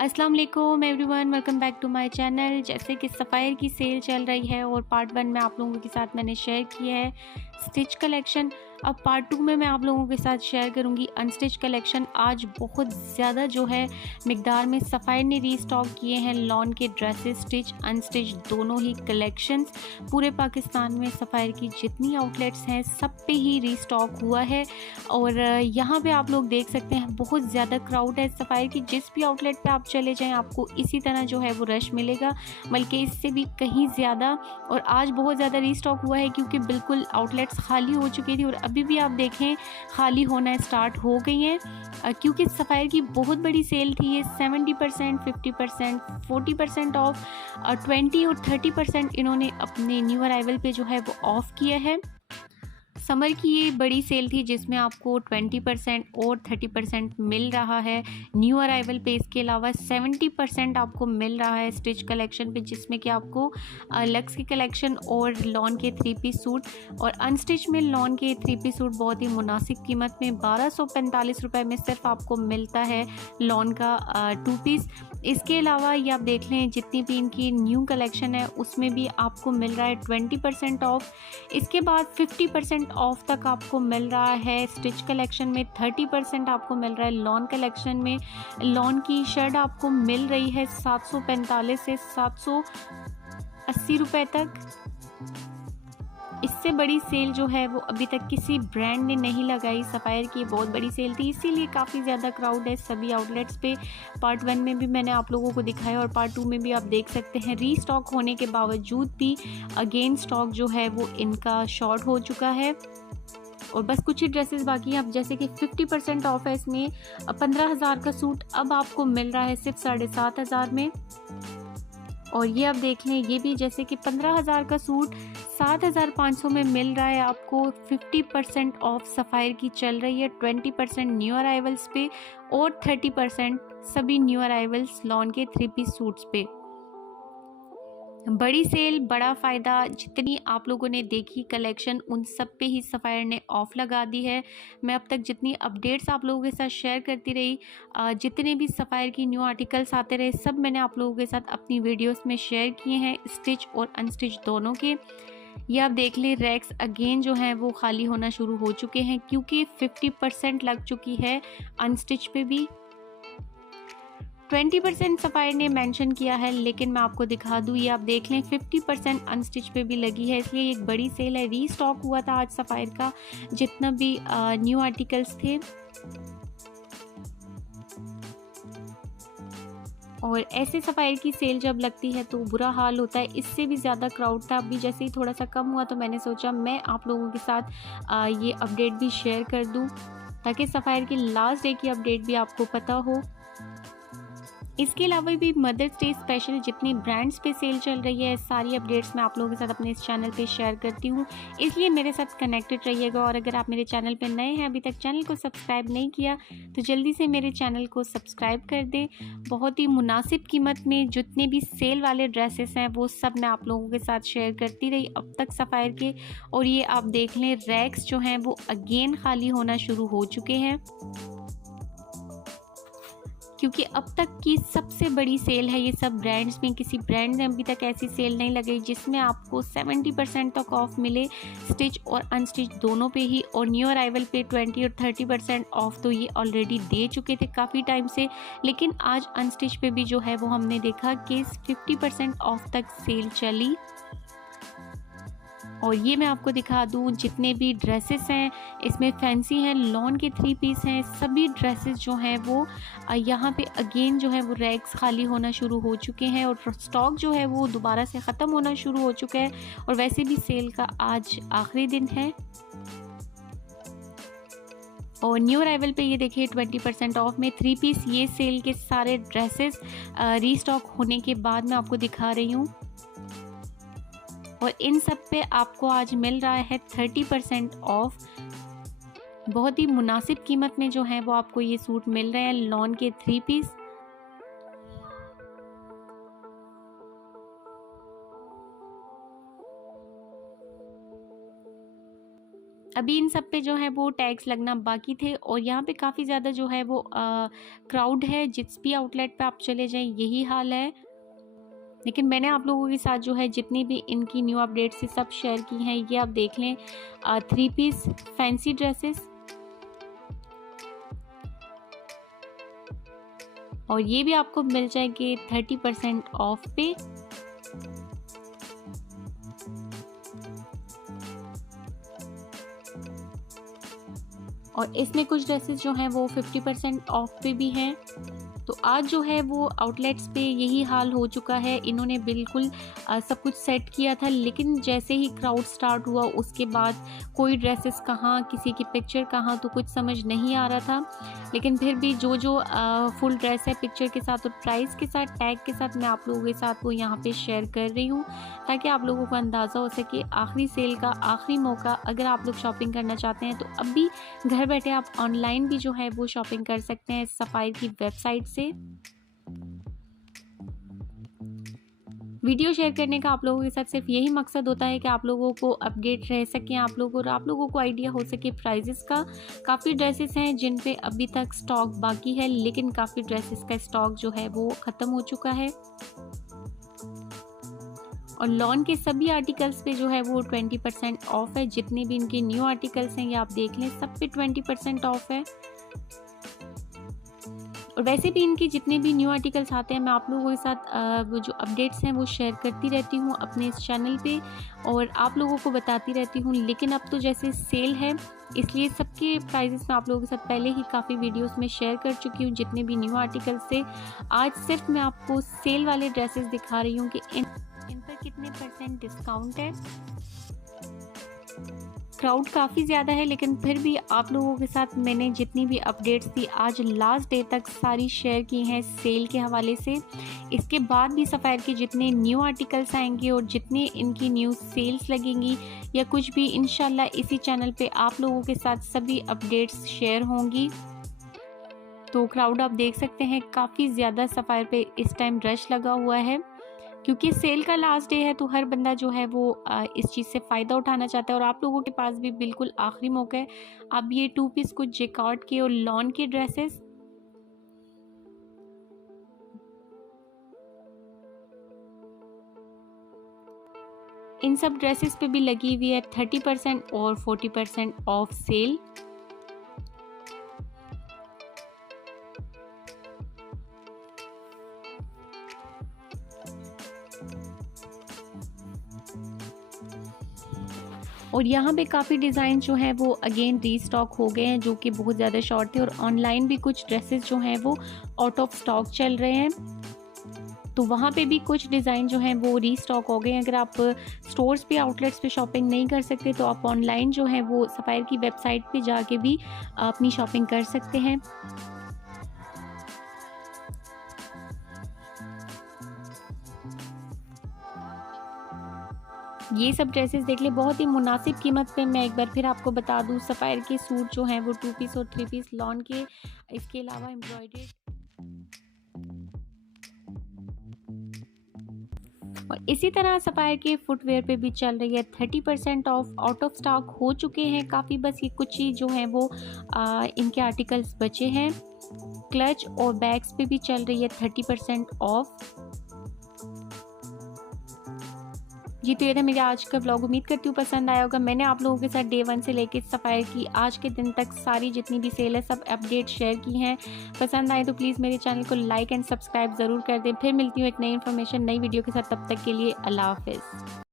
अस्सलाम वालेकुम everyone, welcome back to my channel. जैसे कि सफ़ायर की सेल चल रही है और पार्ट 1 में आप लोगों के साथ मैंने शेयर किया है स्टिच कलेक्शन। अब पार्ट 2 में मैं आप लोगों के साथ शेयर करूंगी अनस्टिच कलेक्शन। आज बहुत ज़्यादा जो है मिकदार में सफ़ायर ने रीस्टॉक किए हैं लॉन के ड्रेसेस, स्टिच अनस्टिच दोनों ही कलेक्शंस। पूरे पाकिस्तान में सफ़ायर की जितनी आउटलेट्स हैं सब पे ही रीस्टॉक हुआ है और यहाँ पे आप लोग देख सकते हैं बहुत ज़्यादा क्राउड है सफ़ायर की। जिस भी आउटलेट पे आप चले जाएं आपको इसी तरह जो है वो रश मिलेगा, बल्कि इससे भी कहीं ज़्यादा। और आज बहुत ज़्यादा रीस्टॉक हुआ है क्योंकि बिल्कुल आउटलेट्स खाली हो चुकी थी और अभी भी आप देखें खाली होना स्टार्ट हो गई हैं, क्योंकि सफ़ायर की बहुत बड़ी सेल थी ये। 70%, 50%, 40% ऑफ, 20 और 30% इन्होंने अपने न्यू अराइवल पे जो है वो ऑफ़ किया है। समर की ये बड़ी सेल थी जिसमें आपको 20% और 30% मिल रहा है न्यू अराइवल पे। इसके अलावा 70% आपको मिल रहा है स्टिच कलेक्शन पे, जिसमें कि आपको लक्स की कलेक्शन और लॉन के 3 पीस सूट और अनस्टिच में लॉन के 3 पीस सूट बहुत ही मुनासिब कीमत में 1245 रुपये में सिर्फ आपको मिलता है लॉन का 2 पीस। इसके अलावा ये आप देख लें जितनी भी इनकी न्यू कलेक्शन है उसमें भी आपको मिल रहा है 20% ऑफ। इसके बाद 50% ऑफ तक आपको मिल रहा है स्टिच कलेक्शन में, 30% आपको मिल रहा है लॉन कलेक्शन में। लॉन की शर्ट आपको मिल रही है 745 से 780 रुपये तक। इससे बड़ी सेल जो है वो अभी तक किसी ब्रांड ने नहीं लगाई। सफ़ायर की बहुत बड़ी सेल थी, इसीलिए काफ़ी ज़्यादा क्राउड है सभी आउटलेट्स पे। पार्ट 1 में भी मैंने आप लोगों को दिखाया और पार्ट 2 में भी आप देख सकते हैं रीस्टॉक होने के बावजूद भी अगेन स्टॉक जो है वो इनका शॉर्ट हो चुका है और बस कुछ ही ड्रेसेस बाकी हैं। अब जैसे कि 50% ऑफ है इसमें। 15,000 का सूट अब आपको मिल रहा है सिर्फ 7,500 में। और ये आप देख लें ये भी जैसे कि 15,000 का सूट 7,500 में मिल रहा है आपको। 50% ऑफ सफ़ायर की चल रही है, 20% न्यू अराइवल्स पे और 30% सभी न्यू अराइवल्स लॉन के 3 पीस सूट्स पे। बड़ी सेल, बड़ा फ़ायदा। जितनी आप लोगों ने देखी कलेक्शन उन सब पे ही सफ़ायर ने ऑफ़ लगा दी है। मैं अब तक जितनी अपडेट्स आप लोगों के साथ शेयर करती रही, जितने भी सफ़ायर की न्यू आर्टिकल्स आते रहे सब मैंने आप लोगों के साथ अपनी वीडियोस में शेयर किए हैं, स्टिच और अनस्टिच दोनों के। ये आप देख लें रैक्स अगेन जो हैं वो खाली होना शुरू हो चुके हैं क्योंकि 50% लग चुकी है अनस्टिच पे भी। 20% सफ़ायर ने मेंशन किया है, लेकिन मैं आपको दिखा दूँ ये आप देख लें 50% अनस्टिच पे भी लगी है, इसलिए एक बड़ी सेल है। रीस्टॉक हुआ था आज सफ़ायर का जितना भी न्यू आर्टिकल्स थे। और ऐसे सफ़ायर की सेल जब लगती है तो बुरा हाल होता है। इससे भी ज़्यादा क्राउड था। अभी जैसे ही थोड़ा सा कम हुआ तो मैंने सोचा मैं आप लोगों के साथ ये अपडेट भी शेयर कर दूँ ताकि सफ़ायर की लास्ट डे की अपडेट भी आपको पता हो। इसके अलावा भी मदर्स डे स्पेशल जितनी ब्रांड्स पे सेल चल रही है सारी अपडेट्स मैं आप लोगों के साथ अपने इस चैनल पे शेयर करती हूँ, इसलिए मेरे साथ कनेक्टेड रहिएगा। और अगर आप मेरे चैनल पे नए हैं, अभी तक चैनल को सब्सक्राइब नहीं किया तो जल्दी से मेरे चैनल को सब्सक्राइब कर दें। बहुत ही मुनासिब कीमत में जितने भी सेल वाले ड्रेसेस हैं वो सब मैं आप लोगों के साथ शेयर करती रही अब तक सफ़ायर के। और ये आप देख लें रैक्स जो हैं वो अगेन खाली होना शुरू हो चुके हैं क्योंकि अब तक की सबसे बड़ी सेल है ये सब ब्रांड्स में। किसी ब्रांड ने अभी तक ऐसी सेल नहीं लगाई जिसमें आपको 70% तक ऑफ मिले स्टिच और अनस्टिच दोनों पे ही। और न्यू अराइवल पे 20 और 30% ऑफ तो ये ऑलरेडी दे चुके थे काफ़ी टाइम से, लेकिन आज अनस्टिच पे भी जो है वो हमने देखा कि 50% ऑफ तक सेल चली। और ये मैं आपको दिखा दूँ जितने भी ड्रेसेस हैं इसमें फैंसी हैं, लॉन के 3 पीस हैं। सभी ड्रेसेस जो हैं वो यहाँ पे अगेन जो है वो रैक्स खाली होना शुरू हो चुके हैं और स्टॉक जो है वो दोबारा से ख़त्म होना शुरू हो चुका है। और वैसे भी सेल का आज आखिरी दिन है। और न्यू अराइवल पे ये देखिए 20% ऑफ में 3 पीस ये सेल के सारे ड्रेसेस रीस्टॉक होने के बाद मैं आपको दिखा रही हूँ। और इन सब पे आपको आज मिल रहा है 30% ऑफ। बहुत ही मुनासिब कीमत में जो है वो आपको ये सूट मिल रहे हैं लॉन के 3 पीस। अभी इन सब पे जो है वो टैग्स लगना बाकी थे और यहाँ पे काफ़ी ज़्यादा जो है वो क्राउड है। जिस भी आउटलेट पे आप चले जाएं यही हाल है। लेकिन मैंने आप लोगों के साथ जो है जितनी भी इनकी न्यू अपडेट्स सब शेयर की हैं, ये आप देख लें। 3 पीस फैंसी ड्रेसेस, और ये भी आपको मिल जाएंगे 30% ऑफ पे। और इसमें कुछ ड्रेसेस जो हैं वो 50% ऑफ पे भी हैं। तो आज जो है वो आउटलेट्स पे यही हाल हो चुका है। इन्होंने बिल्कुल सब कुछ सेट किया था, लेकिन जैसे ही क्राउड स्टार्ट हुआ उसके बाद कोई ड्रेसेस कहाँ, किसी की पिक्चर कहाँ, तो कुछ समझ नहीं आ रहा था। लेकिन फिर भी जो फुल ड्रेस है पिक्चर के साथ और प्राइस के साथ, टैग के साथ, मैं आप लोगों के साथ वो यहाँ पे शेयर कर रही हूँ ताकि आप लोगों को अंदाज़ा हो सके आखिरी सेल का आखिरी मौका। अगर आप लोग शॉपिंग करना चाहते हैं तो अभी घर बैठे आप ऑनलाइन भी जो है वो शॉपिंग कर सकते हैं सफ़ायर की वेबसाइट से। वीडियो शेयर करने का आप लोगों के साथ सिर्फ यही मकसद होता है कि आप लोगों को अपडेट रह सकें, आप लोगों को आइडिया हो सके प्राइजेस का। काफ़ी ड्रेसेस हैं जिन पे अभी तक स्टॉक बाकी है, लेकिन काफ़ी ड्रेसेस का स्टॉक जो है वो ख़त्म हो चुका है। और लॉन के सभी आर्टिकल्स पे जो है वो 20% ऑफ है। जितने भी इनके न्यू आर्टिकल्स हैं ये आप देख लें, सब पे 20% ऑफ है। और वैसे भी इनके जितने भी न्यू आर्टिकल्स आते हैं मैं आप लोगों के साथ वो जो अपडेट्स हैं वो शेयर करती रहती हूँ अपने इस चैनल पे और आप लोगों को बताती रहती हूँ। लेकिन अब तो जैसे सेल है इसलिए सबके प्राइजेस मैं आप लोगों के साथ पहले ही काफ़ी वीडियोस में शेयर कर चुकी हूँ जितने भी न्यू आर्टिकल्स थे। आज सिर्फ मैं आपको सेल वाले ड्रेसेस दिखा रही हूँ कि इन पर कितने % डिस्काउंट है। क्राउड काफ़ी ज़्यादा है, लेकिन फिर भी आप लोगों के साथ मैंने जितनी भी अपडेट्स थी आज लास्ट डे तक सारी शेयर की हैं सेल के हवाले से। इसके बाद भी सफ़ायर के जितने न्यू आर्टिकल्स आएंगे और जितने इनकी न्यू सेल्स लगेंगी या कुछ भी, इंशाल्लाह इसी चैनल पे आप लोगों के साथ सभी अपडेट्स शेयर होंगी। तो क्राउड आप देख सकते हैं काफ़ी ज़्यादा सफ़ायर पे इस टाइम रश लगा हुआ है क्योंकि सेल का लास्ट डे है। तो हर बंदा जो है वो इस चीज़ से फ़ायदा उठाना चाहता है और आप लोगों के पास भी बिल्कुल आखिरी मौका है। अब ये 2 पीस कुछ जेकार्ड के और लॉन के ड्रेसेस, इन सब ड्रेसेस पे भी लगी हुई है 30% और 40% ऑफ सेल। और यहाँ पे काफ़ी डिज़ाइन जो हैं वो अगेन रीस्टॉक हो गए हैं जो कि बहुत ज़्यादा शॉर्ट थे। और ऑनलाइन भी कुछ ड्रेसेस जो हैं वो आउट ऑफ स्टॉक चल रहे हैं, तो वहाँ पे भी कुछ डिज़ाइन जो हैं वो रीस्टॉक हो गए हैं। अगर आप स्टोर्स पे आउटलेट्स पे शॉपिंग नहीं कर सकते तो आप ऑनलाइन जो है वो सफ़ायर की वेबसाइट पे जाके भी अपनी शॉपिंग कर सकते हैं। ये सब ड्रेसेस देख ले बहुत ही मुनासिब कीमत पे। मैं एक बार फिर आपको बता दूँ सफ़ायर के सूट जो हैं वो 2 पीस और 3 पीस लॉन के, इसके अलावा एम्ब्रॉयडर्ड और इसी तरह सफ़ायर के फुटवेयर पे भी चल रही है 30% ऑफ। आउट ऑफ स्टॉक हो चुके हैं काफ़ी, बस ये कुछ ही जो हैं वो इनके आर्टिकल्स बचे हैं। क्लच और बैग्स पे भी चल रही है 30% ऑफ। जी तो ये था मेरा आज का व्लॉग, उम्मीद करती हूँ पसंद आया होगा। मैंने आप लोगों के साथ डे 1 से लेकर सफ़ायर की आज के दिन तक सारी जितनी भी सेल है सब अपडेट शेयर की हैं। पसंद आए तो प्लीज़ मेरे चैनल को लाइक एंड सब्सक्राइब ज़रूर कर दें। फिर मिलती हूँ एक नई इन्फॉर्मेशन नई वीडियो के साथ, तब तक के लिए अल्लाह हाफ़िज़।